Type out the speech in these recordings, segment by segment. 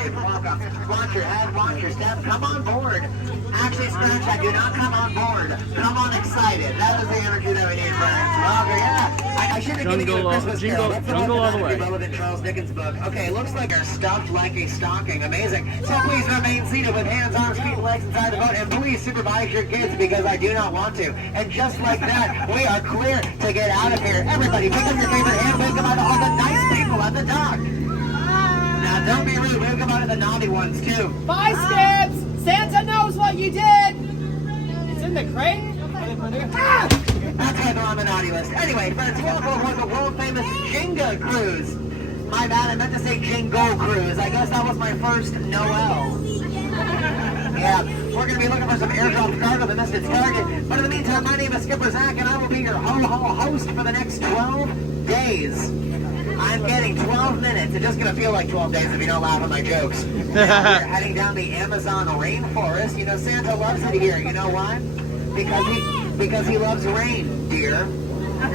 safe. Welcome. Watch your head, watch your step. Come on board. Actually, scratch that. Do not come on board. Come on excited. That is the energy that we need, friends. Welcome, yeah. I should have given you a Christmas carol. That's Jungle all the way. Relevant Charles Dickens book. Okay, it looks like they're stuffed like a stocking. Amazing. So please remain seated with hands, arms, feet, and legs inside the boat, and please supervise your kids because I do not want to. And just like that, we are clear to get out of here. Everybody, pick up your favorite hand, wave goodbye to all the nice people at the dock. Now, don't be rude. Wave goodbye to the naughty ones too. Bye, Skips. Santa knows what you did. It's in the crate. Ah! That's why they're on the naughty list. Anyway, friends, welcome aboard the world-famous Jingle cruise. My bad, I meant to say Jingle cruise. I guess that was my first Noel. Yeah, we're going to be looking for some airdrop cargo that missed its target. But in the meantime, my name is Skipper Zach, and I will be your ho-ho host for the next 12 days. I'm getting 12 minutes. It's just going to feel like 12 days if you don't laugh at my jokes. We're heading down the Amazon rainforest. You know, Santa loves it here. You know why? Because he loves rain, dear. You know,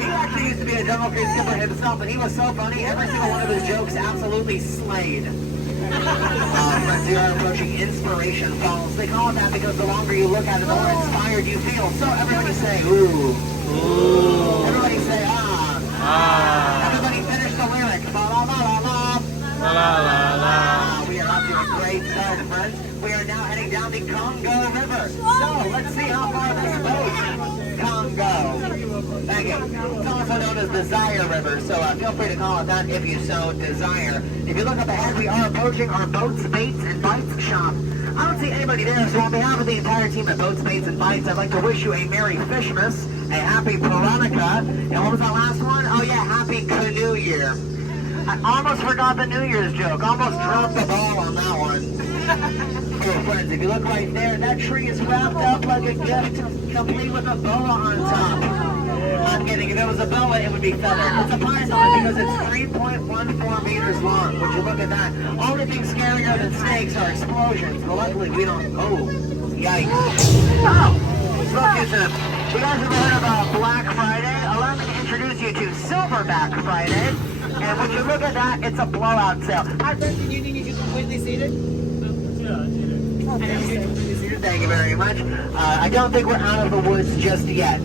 he actually used to be a Jungle Cruise skipper himself, and he was so funny. Every single one of his jokes absolutely slayed. Friends, we are approaching Inspiration Falls. They call it that because the longer you look at it, the more inspired you feel. So everybody say, ooh. Ooh. Everybody say, ah. Ah. Everybody finish the lyric. La la la la la. La la la la. We are off to a great start, friends. We are now heading down the Congo River. So let's see how far this goes. Congo. Thank you. It's also known as Desire River, so feel free to call it that if you so desire. If you look up ahead, we are approaching our Boats, Baits, and Bites shop. I don't see anybody there, so on behalf of the entire team at Boats, Baits, and Bites, I'd like to wish you a Merry Fishmas, a Happy Veronica, and what was that last one? Oh yeah, Happy Canoe Year. I almost forgot the New Year's joke. Almost dropped the ball on that one. So friends, if you look right there, that tree is wrapped up like a gift, complete with a boa on top. I'm kidding, if it was a boa, it would be feathered. It's a python because it's 3.14 meters long. Would you look at that? Only thing scarier than snakes are explosions, but luckily we don't. Oh, yikes. Oh, spoke too soon. You guys have heard of Black Friday? Allow me to introduce you to Silverback Friday. And would you look at that, it's a blowout sale. Hi, friends, do you need you completely seated? Thank you very much. I don't think we're out of the woods just yet.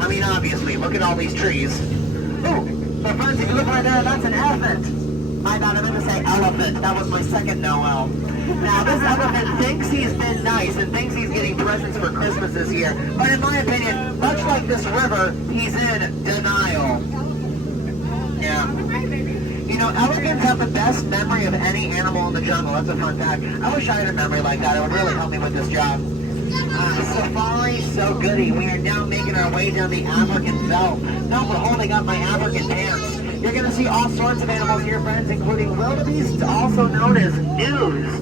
I mean, obviously, look at all these trees. Ooh, but friends, if you look right there, that's an elephant. My bad, I meant to say elephant. That was my second Noel. Now, this elephant thinks he's been nice and thinks he's getting presents for Christmas this year. But in my opinion, much like this river, he's in denial. Yeah. You know, elephants have the best memory of any animal in the jungle. That's a fun fact. I wish I had a memory like that. It would really help me with this job. Safari, so goody. We are now making our way down the African belt. No, we're holding up my African pants. You're going to see all sorts of animals here, friends, including wildebeests, also known as gnus.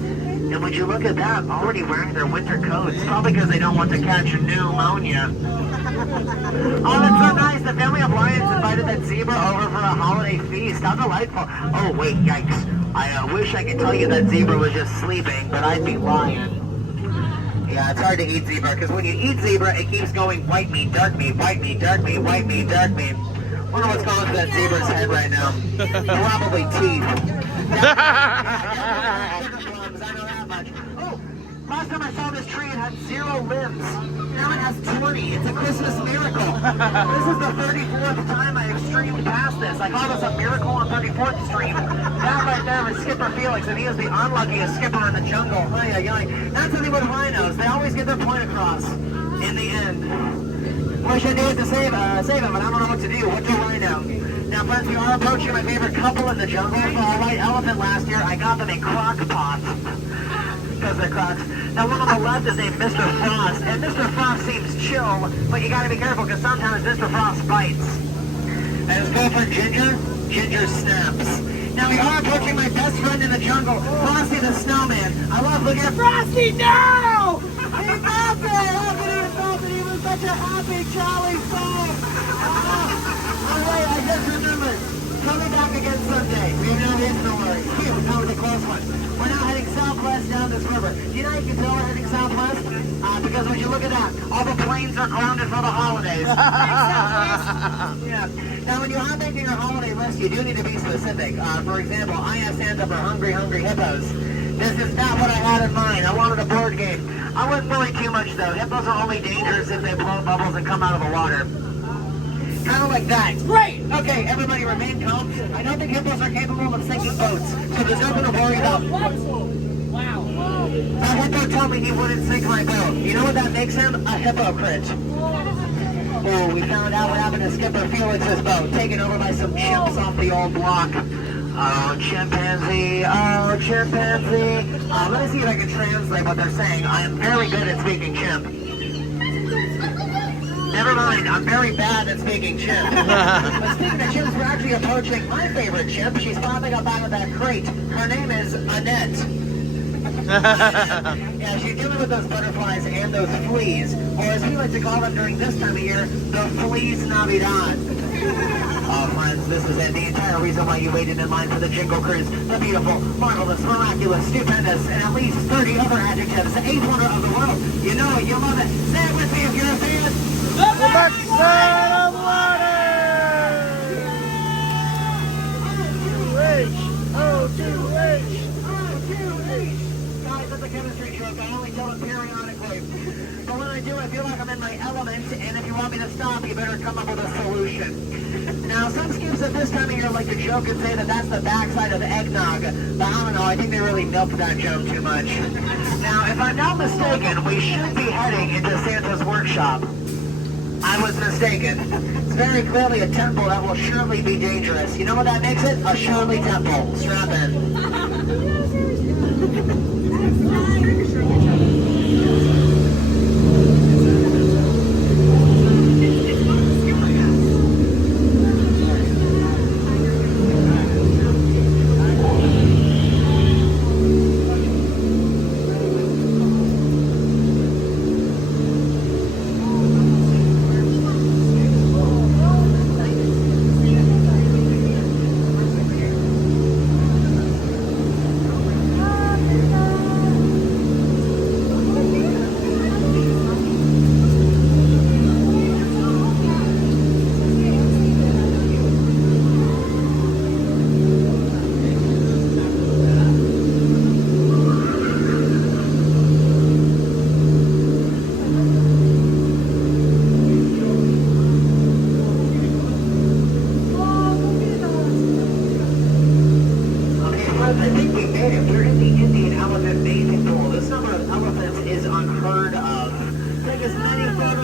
And would you look at that, already wearing their winter coats, probably because they don't want to catch pneumonia. Oh, that's so nice. The family of lions invited that zebra over for a holiday feast. How delightful. Oh, wait, yikes. I wish I could tell you that zebra was just sleeping, but I'd be lying. Yeah, it's hard to eat zebra, because when you eat zebra, it keeps going white meat, dark meat, white meat, dark meat, white meat, dark meat. I wonder what's going on with that zebra's head right now. Probably teeth. I know that much. Oh, last time I saw this tree, it had 0 limbs. Now it has 20. It's a Christmas miracle. This is the 34th time I extremed past this. I call this a miracle on 34th Street. That right there is Skipper Felix, and he is the unluckiest skipper in the jungle. Ay, ay, ay. That's the thing with rhinos. They always get their point across in the end. Wish I knew what to save him, but I don't know what to do. What's a rhino? Now, friends, we are approaching my favorite couple in the jungle. For a white elephant last year, I got them a crock pot. Because they're crocs. Now, one on the left is named Mr. Frost, and Mr. Frost seems chill, but you gotta be careful, because sometimes Mr. Frost bites. And his girlfriend Ginger, Ginger snaps. Now, we are approaching my best friend in the jungle, Frosty the Snowman. I love looking at Frosty now! He melted! How could he have melted? He was such a happy, jolly soul! Oh, wait, I just remembered. Coming back again Sunday. We are now in, no worries. Phew, that was a close one. We're now heading southwest down this river. Do you know how you can tell we're heading southwest? because would you look at that? All the planes are grounded for the holidays. Yeah. Now, when you're making your holiday list, you do need to be specific. For example, I asked Santa for Hungry Hippos. This is not what I had in mind. I wanted a board game. I wouldn't worry too much, though. Hippos are only dangerous if they blow bubbles and come out of the water. Kind of like that. Great! Okay, everybody remain calm. I don't think hippos are capable of sinking boats, so there's nothing to worry about. Wow. That hippo told me he wouldn't sink my boat. You know what that makes him? A hypocrite. Oh, we found out what happened to Skipper Felix's boat, taken over by some chimps off the old block. Oh, chimpanzee. Oh, chimpanzee. Let me see if I can translate what they're saying. I am very good at speaking chimp. Never mind, I'm very bad at speaking chimp. But speaking of chimps, we're actually approaching my favorite chimp. She's popping up out of that crate. Her name is Annette. Yeah, she's dealing with those butterflies and those fleas, or as we like to call them during this time of year, the fleas Navidad. Oh, friends, this is it. The entire reason why you waited in line for the Jingle Cruise. The beautiful, marvelous, miraculous, stupendous, and at least 30 other adjectives. The 8th wonder of the world. You know it, you love it. Say it with me if you're a fan. The backside of water! O2H! Guys, it's a chemistry joke. I only tell it periodically. But when I do, I feel like I'm in my element, and if you want me to stop, you better come up with a solution. Now, some skips at this time of year like to joke and say that that's the backside of eggnog. But I don't know, I think they really milked that joke too much. Now, if I'm not mistaken, we should be heading into Santa's workshop. I was mistaken. It's very clearly a temple that will surely be dangerous. You know what that makes it? A surely temple. Strap in.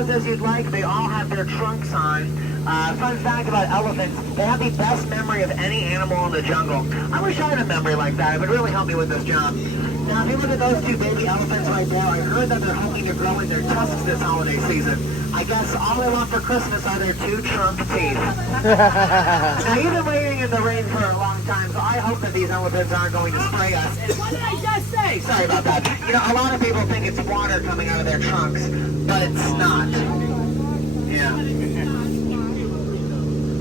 As you'd like, they all have their trunks on. Fun fact about elephants, they have the best memory of any animal in the jungle. I wish I had a memory like that. It would really help me with this job. Now, if you look at those two baby elephants right there, I heard that they're hoping to grow in their tusks this holiday season. I guess all they want for Christmas are their 2 trunk teeth. Now, you've been waiting in the rain for a long time, so I hope that these elephants aren't going to spray us. And what did I just say? Sorry about that. You know, a lot of people think it's water coming out of their trunks, but it's not. Yeah.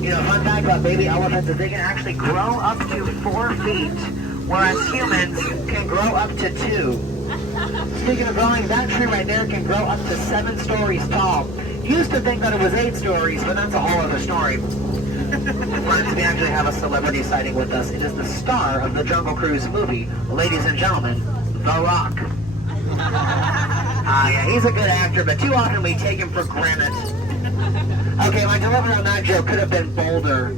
You know, fun fact about baby elephants is they can actually grow up to 4 feet, whereas humans can grow up to 2. Speaking of growing, that tree right there can grow up to 7 stories tall. Used to think that it was 8 stories, but that's a whole other story. Friends, we actually have a celebrity sighting with us. It is the star of the Jungle Cruise movie, ladies and gentlemen, The Rock. Yeah, he's a good actor, but too often we take him for granted. Okay, my delivery on that joke could have been bolder.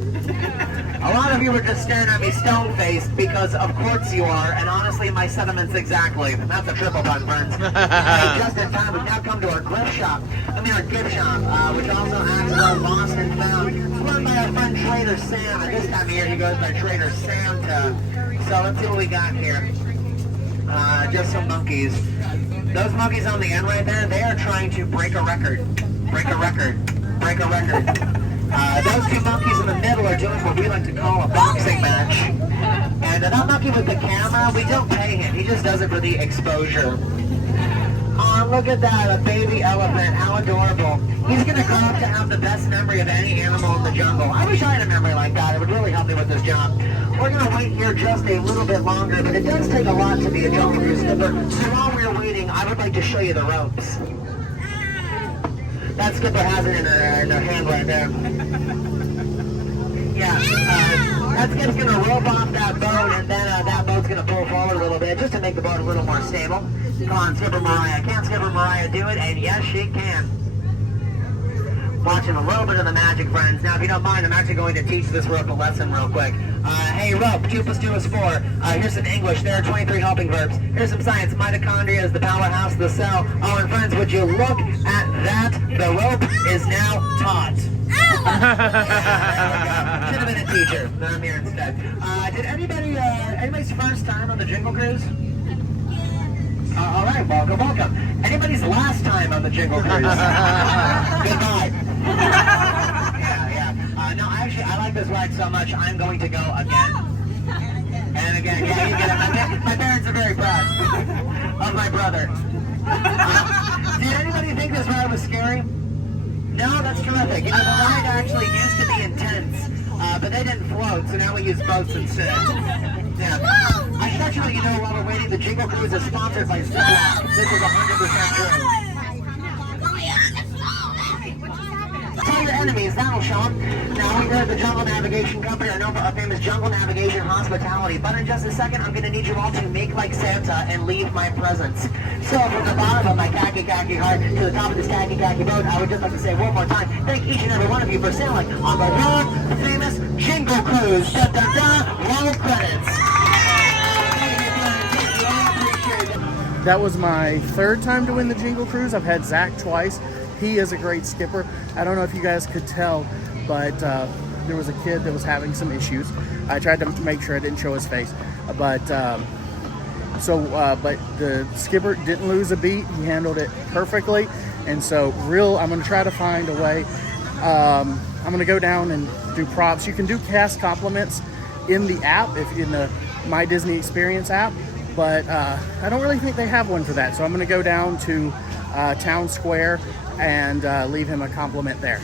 A lot of you were just staring at me stone-faced because of course you are, and honestly my sentiments exactly. That's a triple pun, friends. Hey, just in time, we've now come to our gift shop, which also acts as our lost and found. It's run by our friend Trader Sam, and this time of year he goes by Trader Santa. So let's see what we got here. Just some monkeys. Those monkeys on the end right there, they are trying to break a record. Break a record. Break a record. Those 2 monkeys in the middle are doing what we like to call a boxing match. And that monkey with the camera, we don't pay him. He just does it for the exposure. Oh, look at that, a baby elephant. How adorable. He's going to grow up to have the best memory of any animal in the jungle. I wish I had a memory like that. It would really help me with this job. We're going to wait here just a little bit longer, but it does take a lot to be a Jungle Cruise skipper. So while we're waiting, I would like to show you the ropes. That skipper has it in her hand right there. Yeah, that skip's gonna rope off that boat, and then that boat's gonna pull forward a little bit just to make the boat a little more stable. Come on, Skipper Mariah. Can Skipper Mariah do it? And yes, she can. Watching a little bit of the magic, friends. Now, if you don't mind, I'm actually going to teach this rope a lesson real quick. Hey, rope, 2 + 2 is 4. Here's some English. There are 23 helping verbs. Here's some science. Mitochondria is the powerhouse of the cell. Oh, and friends, would you look at that? The rope is now taut. Should have been a teacher. No, I'm here instead. Did anybody's first time on the Jingle Cruise? All right, welcome. Anybody's last time on the Jingle Cruise? Goodbye. Yeah. No, actually, I like this ride so much, I'm going to go again. And again, yeah, you get it. My parents are very proud of my brother. Did anybody think this ride was scary? No, that's terrific. You know, the ride actually used to be intense, but they didn't float, so now we use boats instead. Yeah. I should actually let you know while we're waiting, the Jingle Cruise is sponsored by Storefront. This is 100% true. Tell your enemies, that'll show them. Now, we know the Jungle Navigation Company are known for our famous Jungle Navigation hospitality, but in just a second, I'm going to need you all to make like Santa and leave my presents. So, from the bottom of my khaki heart to the top of this khaki boat, I would just like to say one more time, thank each and every one of you for sailing on the world-famous Jingle Cruise. Roll credits. That was my third time to win the Jingle Cruise. I've had Zach twice. He is a great skipper. I don't know if you guys could tell, but there was a kid that was having some issues. I tried to make sure I didn't show his face, but the skipper didn't lose a beat. He handled it perfectly, and so I'm going to try to find a way. I'm going to go down and do props. You can do cast compliments in the app, in the My Disney Experience app, but I don't really think they have one for that. So I'm going to go down to Town Square and leave him a compliment there.